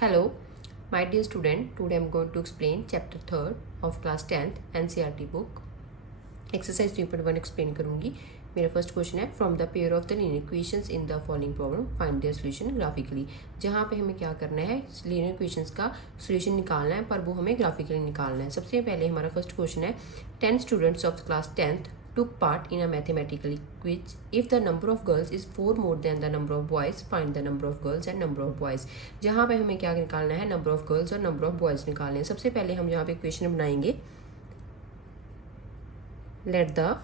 Hello, my dear student. Today I am going to explain chapter 3rd of class 10th NCERT book. Exercise 3.1 explain करूँगी. मेरा first question है from the pair of the linear equations in the following problem find their solution graphically. जहाँ पे हमें क्या करना है, linear equations का सॉल्यूशन निकालना है, पर वो हमें ग्राफिकली निकालना है. सबसे पहले हमारा फर्स्ट क्वेश्चन है 10 students of class 10th took part in a mathematical quiz. If the number of girls is 4 more than the number of boys, find the number of girls and number of boys. जहाँ पे हमें क्या निकालना है, number of girls और number of boys निकालने हैं. सबसे पहले हम यहाँ पे इक्वेशन बनाएंगे. Let the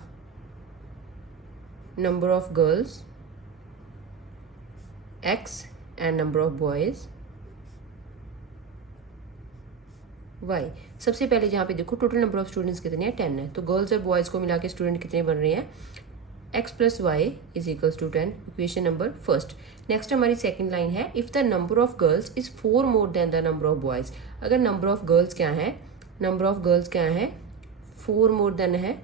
number of girls x and number of boys y. सबसे पहले जहाँ पे देखो टोटल नंबर ऑफ स्टूडेंट्स कितने हैं, 10 है. तो गर्ल्स और बॉयज़ को मिला के स्टूडेंट कितने बन रहे हैं, x plus Y is equals to 10. Equation number first. Next हमारी सेकंड लाइन है if the number of girls is 4 more than the number of boys. अगर नंबर ऑफ गर्ल्स क्या है, नंबर ऑफ गर्ल्स क्या है, 4 मोर देन है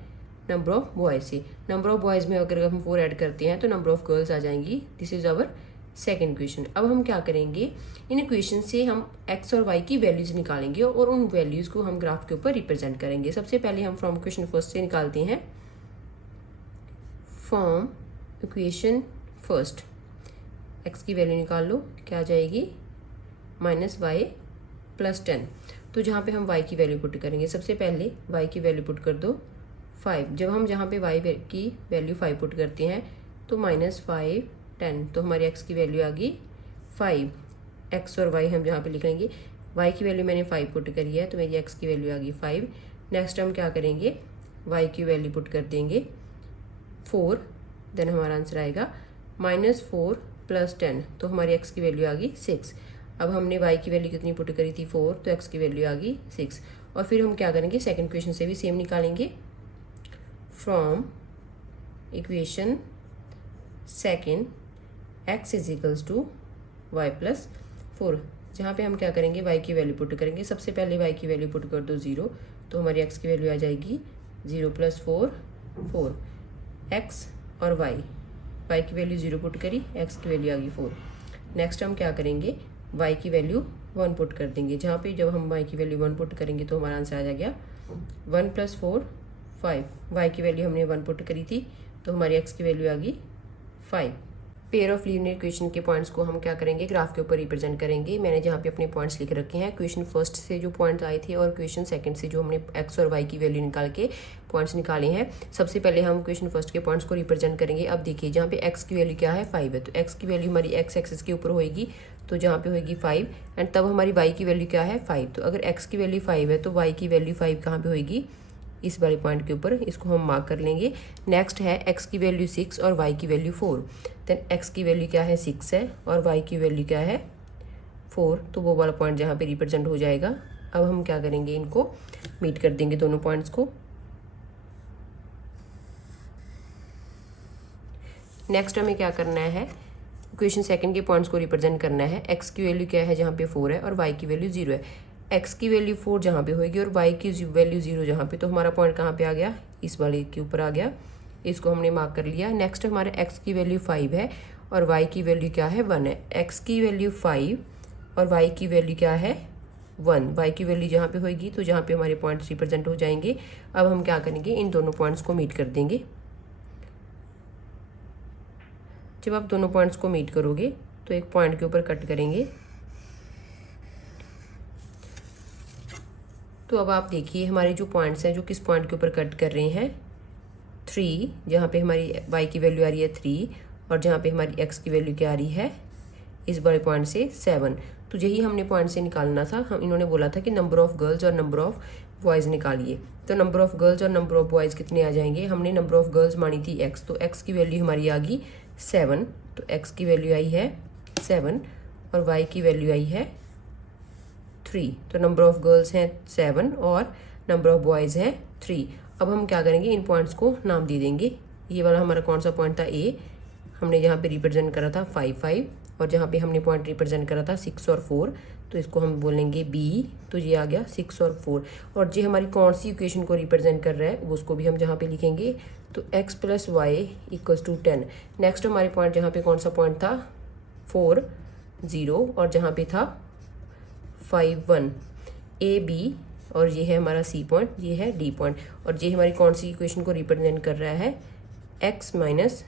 number of boys से. Number of boys में अगर हम 4 ऐड करते हैं तो नंबर ऑफ गर्ल्स आ जाएंगी. This is our second equation. अब हम क्या करेंगे, इन इक्वेशन से हम x और y की वैल्यूज निकालेंगे और उन वैल्यूज को हम ग्राफ के ऊपर रिप्रेजेंट करेंगे. सबसे पहले हम फ्रॉम इक्वेशन फर्स्ट से निकालते हैं. फ्रॉम इक्वेशन फर्स्ट x की वैल्यू निकाल लो, क्या आ जाएगी, -y + 10. तो जहाँ पे हम y की वैल्यू पुट करेंगे, सबसे पहले y की वैल्यू पुट कर दो 5. जब हम जहाँ पे y की वैल्यू 5 पुट करते हैं तो -5 10, तो हमारी x की वैल्यू आ गई 5. x और y हम जहाँ पे लिख लेंगे, y की वैल्यू मैंने 5 पुट करी है तो मेरी x की वैल्यू आ गई 5. नेक्स्ट हम क्या करेंगे, y की वैल्यू पुट कर देंगे 4. देन हमारा आंसर आएगा -4 + 10, तो हमारी x की वैल्यू आ गई 6. अब हमने y की वैल्यू कितनी पुट करी थी, 4, तो x की वैल्यू आ गई 6. और फिर हम क्या करेंगे, सेकेंड इक्वेशन से भी सेम निकालेंगे. From equation second x is equals to y + 4. जहाँ पे हम क्या करेंगे, y की वैल्यू पुट करेंगे. सबसे पहले y की वैल्यू पुट कर दो 0, तो हमारी x की वैल्यू आ जाएगी 0 + 4 4. x और y की वैल्यू 0 पुट करी, x की वैल्यू आ गई 4. नेक्स्ट हम क्या करेंगे, y की वैल्यू 1 पुट कर देंगे. जहाँ पे जब हम y की वैल्यू 1 पुट करेंगे तो हमारा आंसर आ जाएगा 1 + 4 5. y की वैल्यू हमने 1 पुट करी थी तो हमारी x की वैल्यू आ गई 5. पेयर ऑफ लीनियर इक्वेशन के पॉइंट्स को हम क्या करेंगे, ग्राफ के ऊपर रिप्रेजेंट करेंगे. मैंने जहाँ पे अपने पॉइंट्स लिख रखे हैं, इक्वेशन फर्स्ट से जो पॉइंट्स आए थे और इक्वेशन सेकंड से जो हमने x और y की वैल्यू निकाल के पॉइंट्स निकाले हैं. सबसे पहले हम इक्वेशन फर्स्ट के पॉइंट्स को रिप्रेजेंट करेंगे. अब देखिए जहाँ पे x की वैल्यू क्या है, 5 है, तो x की वैल्यू हमारी x एक्सिस के ऊपर होएगी, तो जहाँ पे होएगी 5. एंड तब हमारी y की वैल्यू क्या है, 5. तो अगर x की वैल्यू 5 है तो y की वैल्यू 5 कहाँ पे होएगी, इस वाले पॉइंट के ऊपर. इसको हम मार्क कर लेंगे. नेक्स्ट है x की वैल्यू 6 और y की वैल्यू 4. देन x की वैल्यू क्या है, 6 है, और y की वैल्यू क्या है, 4. तो वो वाला पॉइंट जहाँ पे रिप्रेजेंट हो जाएगा. अब हम क्या करेंगे, इनको मीट कर देंगे दोनों पॉइंट्स को. नेक्स्ट हमें क्या करना है, इक्वेशन सेकंड के पॉइंट्स को रिप्रेजेंट करना है. x की वैल्यू क्या है, जहाँ पे 4 है, और y की वैल्यू 0 है. x की वैल्यू 4 जहाँ पे होगी और y की वैल्यू 0 जहाँ पे, तो हमारा पॉइंट कहाँ पे आ गया, इस वाले के ऊपर आ गया. इसको हमने मार्क कर लिया. नेक्स्ट हमारे x की वैल्यू 5 है और y की वैल्यू क्या है, 1 है. x की वैल्यू 5 और y की वैल्यू क्या है, 1. y की वैल्यू जहाँ पे होगी तो जहाँ पे हमारे पॉइंट्स रिप्रेजेंट हो जाएंगे. अब हम क्या करेंगे, इन दोनों पॉइंट्स को मीट कर देंगे. जब आप दोनों पॉइंट्स को मीट करोगे तो एक पॉइंट के ऊपर कट करेंगे. तो अब आप देखिए हमारे जो पॉइंट्स हैं, जो किस पॉइंट के ऊपर कट कर रहे हैं, 3, जहाँ पे हमारी y की वैल्यू आ रही है 3, और जहाँ पे हमारी x की वैल्यू क्या आ रही है, इस बड़े पॉइंट से 7. तो यही हमने पॉइंट से निकालना था. हम इन्होंने बोला था कि नंबर ऑफ गर्ल्स और नंबर ऑफ बॉयज़ निकालिए. तो नंबर ऑफ गर्ल्स और नंबर ऑफ बॉयज़ कितने आ जाएंगे, हमने नंबर ऑफ गर्ल्स मानी थी x, तो x की वैल्यू हमारी आ गई 7. तो x की वैल्यू आई है 7 और y की वैल्यू आई है 3. तो नंबर ऑफ गर्ल्स हैं 7 और नंबर ऑफ बॉयज़ हैं 3. अब हम क्या करेंगे, इन पॉइंट्स को नाम दे देंगे. ये वाला हमारा कौन सा पॉइंट था, A. हमने जहाँ पे रिप्रेजेंट करा था 5 5, और जहाँ पे हमने पॉइंट रिप्रेजेंट करा था 6 और 4, तो इसको हम बोलेंगे B. तो ये आ गया 6 और 4. और ये हमारी कौन सी इक्वेशन को रिप्रेजेंट कर रहा है, वो उसको भी हम जहाँ पे लिखेंगे, तो x + y = 10. नेक्स्ट हमारे पॉइंट जहाँ पे कौन सा पॉइंट था, 4 0, और जहाँ पे था 5 1 ए बी, और ये है हमारा सी पॉइंट, ये है डी पॉइंट, और ये हमारी कौन सी इक्वेशन को रिप्रेजेंट कर रहा है, x minus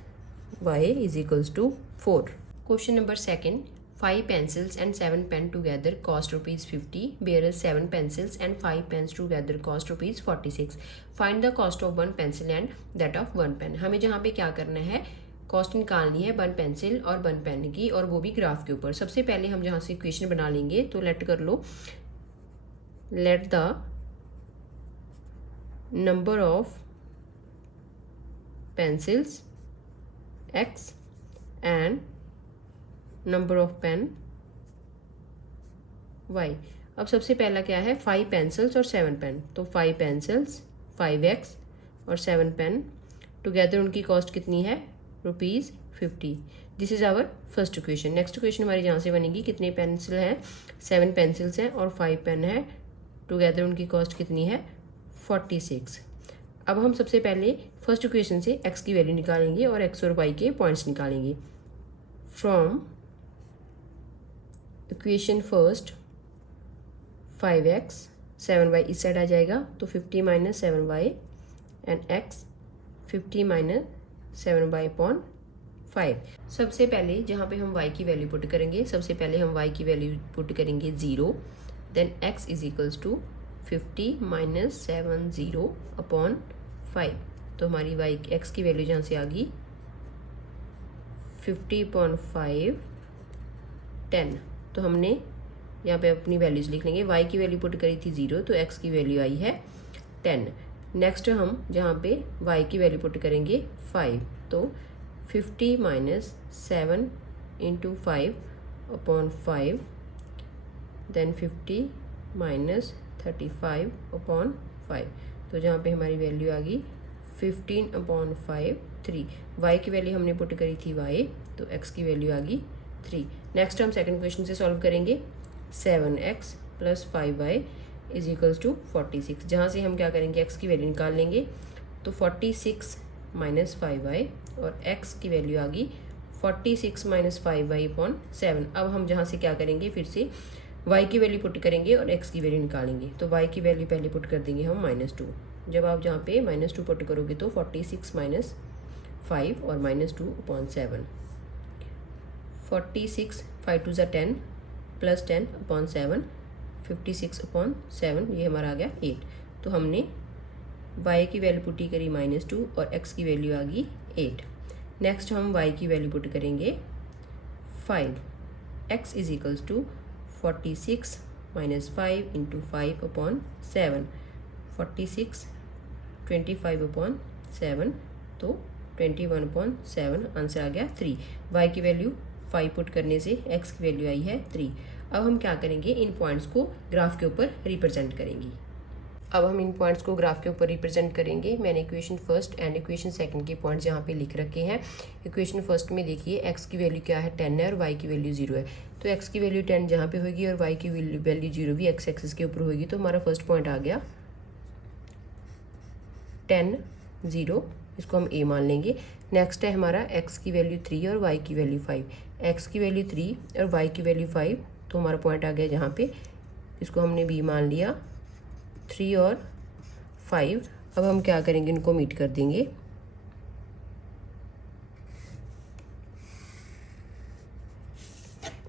Y is equals to 4। Question number second, 5 pencils and 7 pen together cost rupees 50, whereas 7 pencils and 5 pens together cost rupees 46. Find the cost of 1 pencil and that of 1 pen. हमें जहाँ पे क्या करना है, cost निकालनी है 1 pencil और 1 pen की, और वो भी ग्राफ के ऊपर। सबसे पहले हम जहाँ से इक्वेशन बना लेंगे, तो लेट कर लो, let the number of pencils x and number of pen y। अब सबसे पहला क्या है, 5 पेंसिल्स और 7 पेन, तो 5 पेंसिल्स 5x और 7 पेन टुगेदर उनकी कॉस्ट कितनी है, ₹50। This is our first equation. Next equation हमारी जहाँ से बनेगी, कितने पेंसिल हैं, 7 पेंसिल्स हैं और 5 पेन है, टुगेदर उनकी कॉस्ट कितनी है, 46। अब हम सबसे पहले फर्स्ट इक्वेशन से x की वैल्यू निकालेंगे और x और y के पॉइंट्स निकालेंगे। From equation first 5x 7y इस साइड आ जाएगा, तो 50 minus 7y and x 50 minus 7y upon 5। सबसे पहले जहाँ पे हम y की वैल्यू पुट करेंगे, सबसे पहले हम y की वैल्यू पुट करेंगे 0, then x is equals to 50 minus 70 upon 5। तो हमारी y x की वैल्यू जहाँ से आ गई 50/5 10। तो हमने यहाँ पे अपनी वैल्यूज लिख लेंगे, y की वैल्यू पुट करी थी 0, तो x की वैल्यू आई है 10। नेक्स्ट हम जहाँ पे y की वैल्यू पुट करेंगे 5, तो 50 minus 7 into 5 upon 5, then 50 minus 35 upon 5। तो जहाँ पे हमारी वैल्यू आ गई 15/5 3। y की वैल्यू हमने पुट करी थी y, तो x की वैल्यू आ गई 3। नेक्स्ट हम सेकंड क्वेश्चन से सॉल्व करेंगे, 7x plus 5y is equals to 46। जहाँ से हम क्या करेंगे, x की वैल्यू निकाल लेंगे, तो 46 माइनस 5y, और x की वैल्यू आ गई 46 माइनस 5y अपॉन 7। अब हम जहाँ से क्या करेंगे, फिर से y की वैल्यू पुट करेंगे और x की वैल्यू निकालेंगे। तो y की वैल्यू पहले पुट कर देंगे हम -2। जब आप जहाँ पे -2 पुट करोगे, तो 46 माइनस 5 और -2 अपॉन 7, 46 5 2 ज़ा 10 प्लस 10 अपॉन 7, 56 अपॉन 7, ये हमारा आ गया 8। तो हमने y की वैल्यू पुटी करी -2 और x की वैल्यू आ गई 8। नेक्स्ट हम y की वैल्यू पुट करेंगे 5, x is equals to 46 minus 5 into 5 upon 7, 46 25 upon 7, तो 21/7 आंसर आ गया 3। y की वैल्यू 5 पुट करने से x की वैल्यू आई है 3। अब हम क्या करेंगे, इन पॉइंट्स को ग्राफ के ऊपर रिप्रेजेंट करेंगे। अब हम इन पॉइंट्स को ग्राफ के ऊपर रिप्रेजेंट करेंगे। मैंने equation first and equation second के पॉइंट्स यहाँ पे लिख रखे हैं। इक्वेशन फर्स्ट में देखिए x की वैल्यू क्या है, 10 है, और y की वैल्यू 0 है। तो x की वैल्यू 10 जहाँ पे होगी और y की वैल्यू 0 भी x एक्सिस के ऊपर होगी, तो हमारा फर्स्ट पॉइंट आ गया 10 0, इसको हम a मान लेंगे। नेक्स्ट है हमारा x की वैल्यू 3 और y की वैल्यू 5, x की वैल्यू 3 और y की वैल्यू 5, तो हमारा पॉइंट आ गया जहाँ पे, इसको हमने b मान लिया, 3 और 5। अब हम क्या करेंगे, इनको मीट कर देंगे।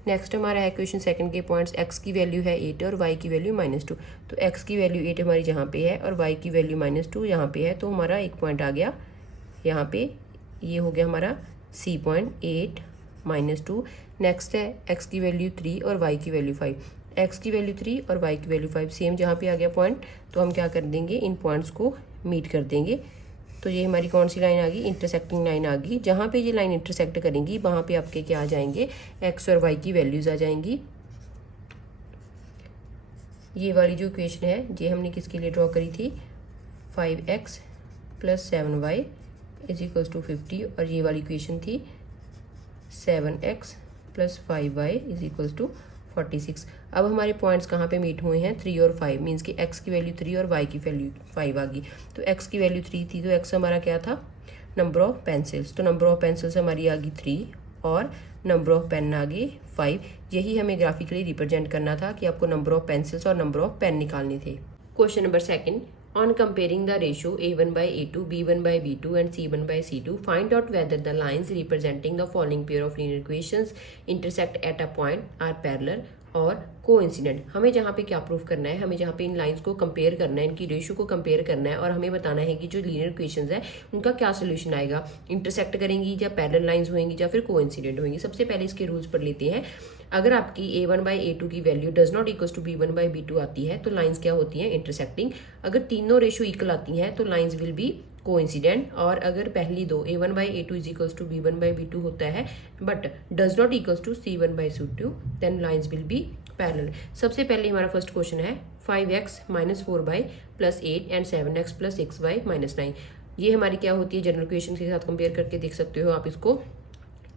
नेक्स्ट हमारा है इक्वेशन सेकंड के पॉइंट्स, x की वैल्यू है 8 और y की वैल्यू -2। तो x की वैल्यू 8 हमारी जहाँ पे है और y की वैल्यू -2 यहाँ पे है, तो हमारा एक पॉइंट आ गया यहाँ पे, ये हो गया हमारा C पॉइंट, 8 -2। नेक्स्ट है x की वैल्यू 3 और y की वैल्यू 5, x की वैल्यू 3 और y की वैल्यू 5 सेम जहाँ पे आ गया पॉइंट, तो हम क्या कर देंगे, इन पॉइंट्स को मीट कर देंगे। तो ये हमारी कौन सी लाइन आ गई, इंटरसेक्टिंग लाइन आ गई। जहाँ पे ये लाइन इंटरसेक्ट करेंगी वहाँ पे आपके क्या आ जाएंगे, x और y की वैल्यूज़ आ जाएंगी। ये वाली जो इक्वेशन है ये हमने किसके लिए ड्रॉ करी थी, 5x plus 7y is equals to 50, और ये वाली इक्वेशन थी 7x plus 5y is equals to 46। अब हमारे पॉइंट्स कहाँ पे मीट हुए हैं, 3 और 5, मीन्स कि x की वैल्यू 3 और y की वैल्यू 5 आ गई। तो x की वैल्यू 3 थी, तो x हमारा क्या था, नंबर ऑफ पेंसिल्स, तो नंबर ऑफ पेंसिल्स हमारी आ गई 3 और नंबर ऑफ पेन आ गई 5। यही हमें ग्राफिकली रिप्रेजेंट करना था कि आपको नंबर ऑफ पेंसिल्स और नंबर ऑफ पेन निकालने थे। Question number second, on comparing the ratio a1 by a2, b1 by b2 and c1 by c2, find out whether the lines representing the following pair of linear equations intersect at a point, are parallel और coincident. हमें जहाँ पे क्या proof करना है, हमें जहाँ पे इन लाइंस को कंपेयर करना है, इनकी रेशियो को कंपेयर करना है और हमें बताना है कि जो लीनियर इक्वेशंस है उनका क्या सोल्यूशन आएगा, इंटरसेक्ट करेंगी या पैरेलल लाइंस होंगी या फिर कोइंसिडेंट होंगी। सबसे पहले इसके रूल्स पढ़ लेते हैं। अगर आपकी a1 बाई a2 की value does not equals to b1 by b2 आती है तो लाइंस क्या होती हैं, इंटरसेक्टिंग। अगर तीनों रेशियो इक्वल आती हैं तो लाइंस विल बी कोइंसिडेंट। और अगर पहली दो a1 by a2 is equals to b1 by b2 होता है but does not equals to c1 by c2, then lines will be parallel. सबसे पहले हमारा फर्स्ट क्वेश्चन है 5x minus 4y plus 8 and 7x plus 6y minus 9। ये हमारी क्या होती है, जनरल इक्वेशन के साथ कंपेयर करके देख सकते हो आप इसको।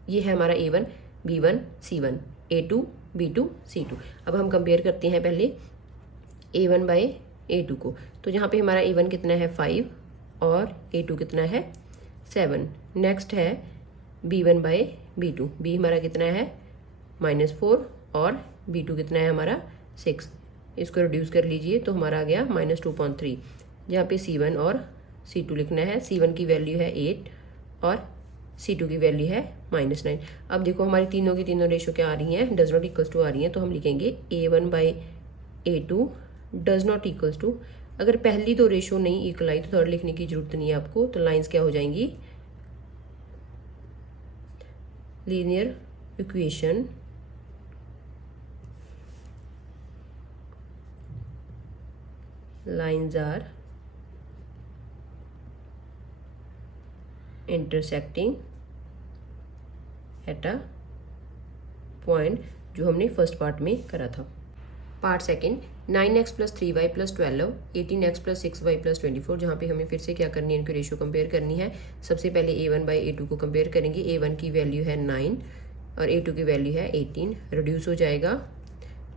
ये है हमारा a1 b1 c1, a2 b2 c2। अब हम कंपेयर करते हैं पहले a1 बाई a2 को। तो यहाँ पे हमारा a1 कितना है 5 और a2 कितना है 7। नेक्स्ट है b1 बाई b2, b हमारा कितना है -4 और b2 कितना है हमारा 6। इसको रिड्यूस कर लीजिए तो हमारा आ गया -2.3। जहाँ पे c1 और c2 लिखना है, c1 की वैल्यू है 8 और c2 की वैल्यू है -9। अब देखो हमारी तीनों की तीनों रेशो क्या आ रही हैं, डज नॉट इक्वल्स टू आ रही हैं। तो हम लिखेंगे a1 by a2 does not equals to. अगर पहली दो रेशो नहीं इक्वल आई तो थर्ड लिखने की जरूरत नहीं है आपको। तो लाइंस क्या हो जाएंगी, linear equation lines are intersecting at a point, जो हमने फर्स्ट पार्ट में करा था। Part second, 9x plus 3y plus 12, 18x plus 6y plus 24। जहाँ पे हमें फिर से क्या करनी है, इनकी रेशियो कंपेयर करनी है। सबसे पहले a1 बाई a2 को कंपेयर करेंगे। a1 की वैल्यू है 9 और a2 की वैल्यू है 18। रिड्यूस हो जाएगा,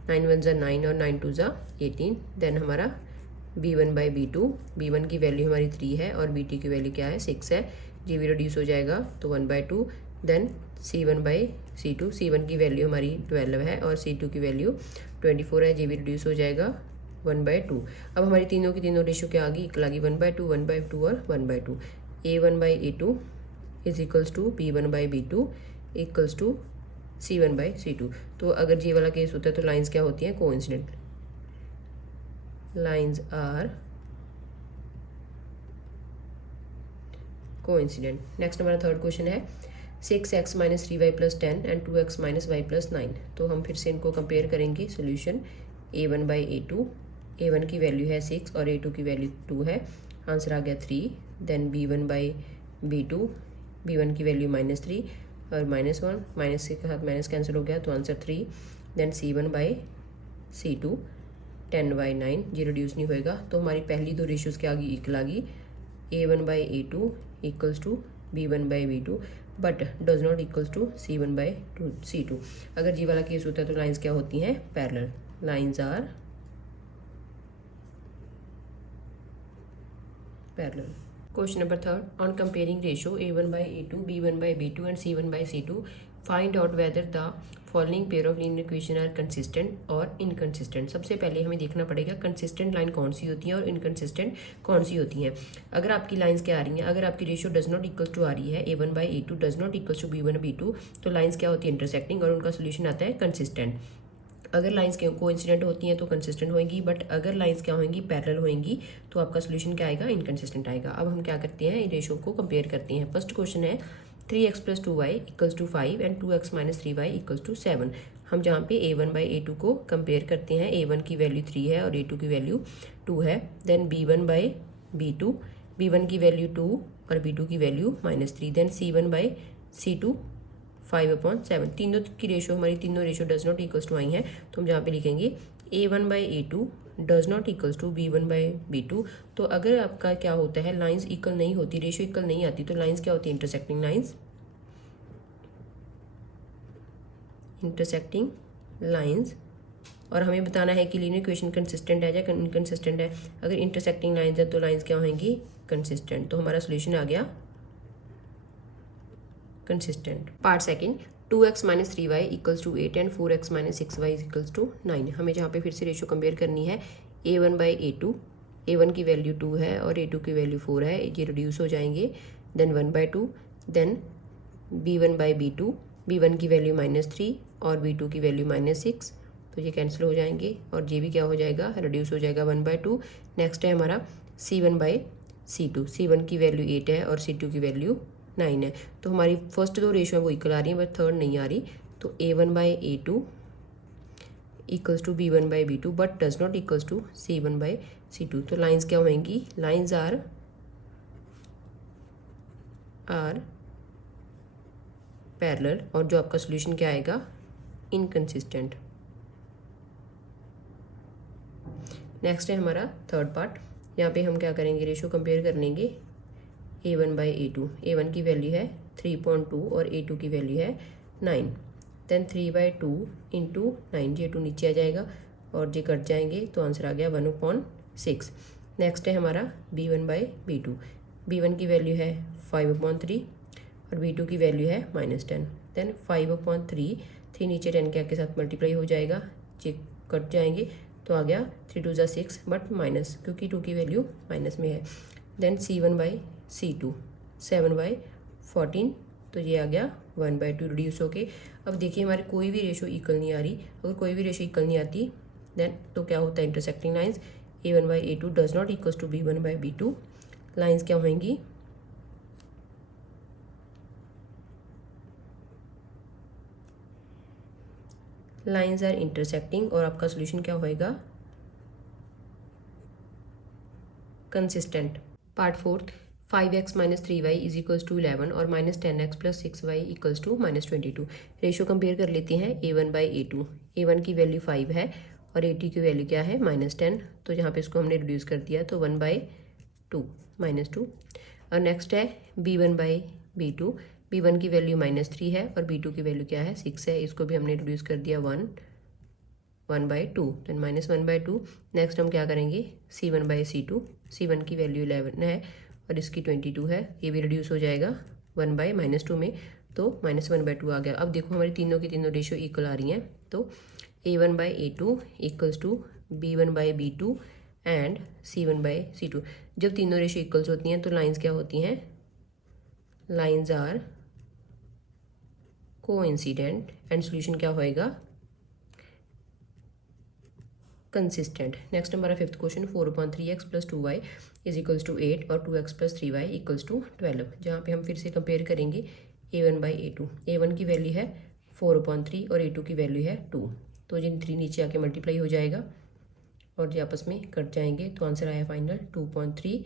9 1 ज़ा 9 और 9 2 ज़ा 18। देन हमारा b1 बाई b2, b1 की वैल्यू हमारी 3 है और b2 की वैल्यू क्या है 6 है। जी भी रिड्यूस हो जाएगा तो 1/2। Then c1 by c2, c1 की वैल्यू हमारी 12 है और c2 की वैल्यू 24 है। जी भी रिड्यूस हो जाएगा 1/2। अब हमारी तीनों की तीनों रेशो क्या आ गई, इक्वल आ गई 1/2 1/2 और 1/2। a1 by a2 is equals to b1 by b2 equals to c1 by c2। तो अगर जी वाला केस होता है तो लाइंस क्या होती हैं, coincident. lines are coincident। Next हमारा थर्ड क्वेश्चन है 6x minus 3y plus 10 and 2x minus y plus 9। तो हम फिर से इनको कंपेयर करेंगे। Solution a1 by a2, a1 की वैल्यू है 6 और a2 की वैल्यू 2 है। आंसर आ गया 3। Then b1 by b2, b1 की वैल्यू -3 और -1, माइनस के साथ माइनस कैंसिल हो गया तो answer 3। Then c1 by c2, 10/9। जी रिड्यूस नहीं होएगा तो हमारी पहली दो रेशियोज क्या आ गई, इक्वल आ गई। a1 by a2 equals to b1 by b2 but does not equals to c1 by c2। अगर जी वाला केस होता है तो लाइंस क्या होती हैं, parallel. Lines are parallel. Question number third, on comparing ratio a1 by a2, b1 by b2 and c1 by c2, find out whether the following pair of linear equation are consistent और inconsistent. सबसे पहले हमें देखना पड़ेगा consistent line कौन सी होती है और इनकंसिस्टेंट कौन सी होती हैं। अगर आपकी लाइंस क्या आ रही हैं, अगर आपकी ratio does not equal to आ रही है a1 by a2 does not equal to b1 b2, तो लाइंस क्या होती है, इंटरसेक्टिंग, और उनका सोल्यूशन आता है कंसिस्टेंट। अगर लाइंस कोइंसिडेंट होती हैं तो कंसिस्टेंट होंगी, बट अगर लाइंस क्या होंगी, पैरेलल होंगी, तो आपका सोल्यूशन क्या आएगा, इनकंसिस्टेंट आएगा। अब हम क्या करते हैं, इन रेशियो को कंपेयर करते हैं। फर्स्ट क्वेश्चन है 3x plus 2y equals to 5 and 2x minus 3y equals to 7। हम जहाँ पे a1 बाई a2 को कंपेयर करते हैं। a1 की वैल्यू 3 है और a2 की वैल्यू 2 है। Then b1 by b2, b1 की वैल्यू 2 और b2 की value -3। Then c1 by c2, 5/7। तीनों की रेशो, हमारी तीनों ratio does not equals to आई हैं, तो हम जहाँ पे लिखेंगे a1 by a2 does not equals to b1 by b2। तो अगर आपका क्या होता है, लाइंस इक्वल नहीं होती, रेशो इक्वल नहीं आती, तो लाइंस क्या होती है, इंटरसेक्टिंग लाइंस। Intersecting lines. और हमें बताना है कि लीनियर इक्वेशन कंसिस्टेंट है या इनकंसिस्टेंट है। अगर इंटरसेक्टिंग लाइंस है तो लाइंस क्या होंगी, कंसिस्टेंट। तो हमारा सोल्यूशन आ गया consistent. Part second, 2x minus 3y equals to 8 and 4x minus 6y equals to 9। हमें जहाँ पे फिर से रेशो कंपेयर करनी है a1 बाई a2। a1 की वैल्यू 2 है और a2 की वैल्यू 4 है, ये रिड्यूस हो जाएंगे। Then 1/2, then b1 by b2, b1 की वैल्यू -3 और b2 की वैल्यू -6, तो ये कैंसिल हो जाएंगे और ये भी क्या हो जाएगा, रिड्यूस हो जाएगा 1/2। नेक्स्ट है हमारा c1 बाई c2। c1 की वैल्यू 8 है और c2 की वैल्यू 9 है। तो हमारी फर्स्ट दो रेशो है वो इक्वल आ रही है बट थर्ड नहीं आ रही। तो a1 by a2 equals to b1 by b2 but does not equals to c1 by c2। तो लाइंस क्या होंगी, लाइंस आर पैरेलल और जो आपका सोल्यूशन क्या आएगा, इनकंसिस्टेंट। नेक्स्ट है हमारा थर्ड पार्ट। यहाँ पे हम क्या करेंगे, रेशो कंपेयर कर लेंगे a1 बाई a2। a1 की वैल्यू है 3.2 और a2 की वैल्यू है 9। देन 3/2 इंटू 9, ये 2 नीचे आ जाएगा और ये कट जाएंगे तो आंसर आ गया 1/6। नेक्स्ट है हमारा b1 बाई b2। b1 की वैल्यू है 5/3 और b2 की वैल्यू है -10। देन 5/3, 3 नीचे 10 के आगे साथ मल्टीप्लाई हो जाएगा, ये कट जाएंगे तो आ गया 3 2 6 बट माइनस, क्योंकि 2 की वैल्यू माइनस में है। देन c1 बाई c2 7/14, तो ये आ गया 1/2 रिड्यूस होके। अब देखिए हमारी कोई भी रेशो इक्वल नहीं आ रही। अगर कोई भी रेशो इक्वल नहीं आती देन तो क्या होता है, intersecting lines a1 by a2 does not equals to b1 by b2। Lines क्या होंगी, लाइंस आर इंटरसेक्टिंग और आपका सोल्यूशन क्या होएगा, consistent. Part fourth, 5x minus 3y is equals to 11 और -10x plus 6y equals to -22। Ratio compare कर लेते हैं a1 बाई a2। a1 की वैल्यू 5 है और a2 की वैल्यू क्या है, -10, तो यहाँ पे इसको हमने रिड्यूस कर दिया तो 1/2 -2। और नेक्स्ट है b1 बाई b2। b1 की वैल्यू -3 है और b2 की वैल्यू क्या है, 6 है, इसको भी हमने रिड्यूस कर दिया 1/2, देन -1/2। नेक्स्ट हम क्या करेंगे, c1 बाई c2। c1 की वैल्यू 11 है और इसकी 22 है, ये भी रिड्यूस हो जाएगा 1/-2 में, तो -1/2 आ गया। अब देखो हमारी तीनों की तीनों रेशो इक्वल आ रही हैं, तो a1 by a2 equals to b1 by b2 and c1 by c2। जब तीनों रेशो इक्वल्स होती हैं तो लाइंस क्या होती हैं, lines are coincident and solution क्या होएगा, कंसिस्टेंट। नेक्स्ट हमारा fifth question, 4/3x plus 2y is equals to 8 और 2x plus 3y equals to 12। जहाँ पे हम फिर से कंपेयर करेंगे a1 बाई a2। a1 की वैल्यू है 4/3 और a2 की वैल्यू है 2, तो जिन 3 नीचे आके मल्टीप्लाई हो जाएगा और ये आपस में कट जाएंगे, तो आंसर आया फाइनल 2.3।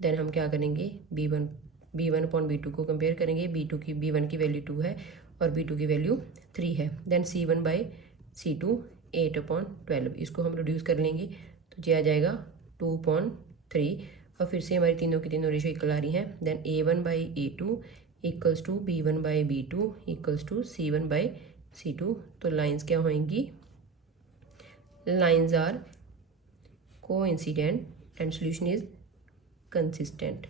देन हम क्या करेंगे, b1 अपॉन b2 को कंपेयर करेंगे। b1 की वैल्यू 2 है और b2 की वैल्यू 3 है। देन c1 बाई c2 8/12, इसको हम रिड्यूस कर लेंगे तो ये आ जाएगा 2.3। और फिर से हमारी तीनों की तीनों रेशो इक्वल आ रही हैं। Then a1 by a2 equals to b1 by b2 equals to c1 by c2। तो लाइंस क्या होंगी, lines are coincident and solution is consistent.